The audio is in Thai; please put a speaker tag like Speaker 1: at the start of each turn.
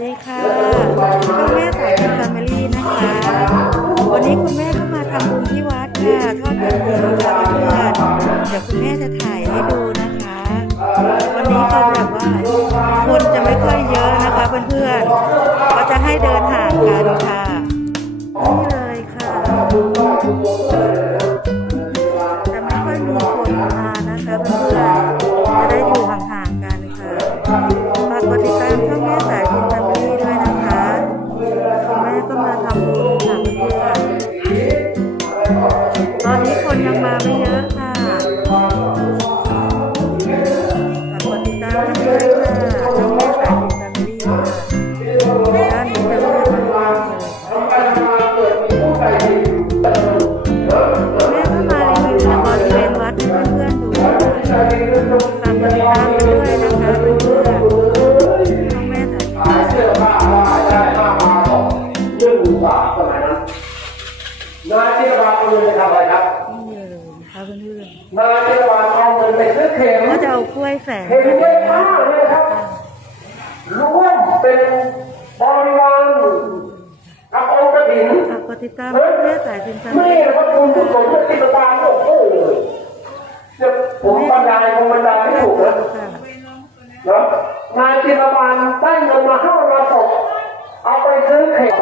Speaker 1: ดีค่ะคุณแม่สายเป็นแฟมิลี่นะคะ วันนี้คุณแม่ก็มาทำบุญที่วัดค่ะทอดกระถิ่นค่ะเพื่อนเดี๋ยวคุณแม่จะถ่ายให้ดูนะคะ วันนี้เขาแบบว่าคนจะไม่ค่อยเยอะนะคะเพื่อนๆเขาจะให้เดินห่างกันค่ะ
Speaker 2: นายจิรวาเอาเงินไปทำอะไรครับ
Speaker 1: นี่เลยนะคะเพื่อน
Speaker 2: นายจิรวาเอาเงินไปซื้อเข็ม
Speaker 1: ๆก็จะเอากล้วยแฝง
Speaker 2: เข็มด้วยผ้าเลยครับร่วมเป็นบริวารกับองค์กระถิ่น
Speaker 1: ฝากกดติดตามช่องแม่สายพินแฟมิ
Speaker 2: นี่
Speaker 1: ลี่
Speaker 2: พระคุณกุศลที่ติดตามโอ้โหเนี่ยผมบรรยายคงบรรยายไม่ถูกนะ
Speaker 1: ค่ะ
Speaker 2: นะนายจิรวานได้เงินมาห้าร้อยศพเอาไปซื้อเข็ม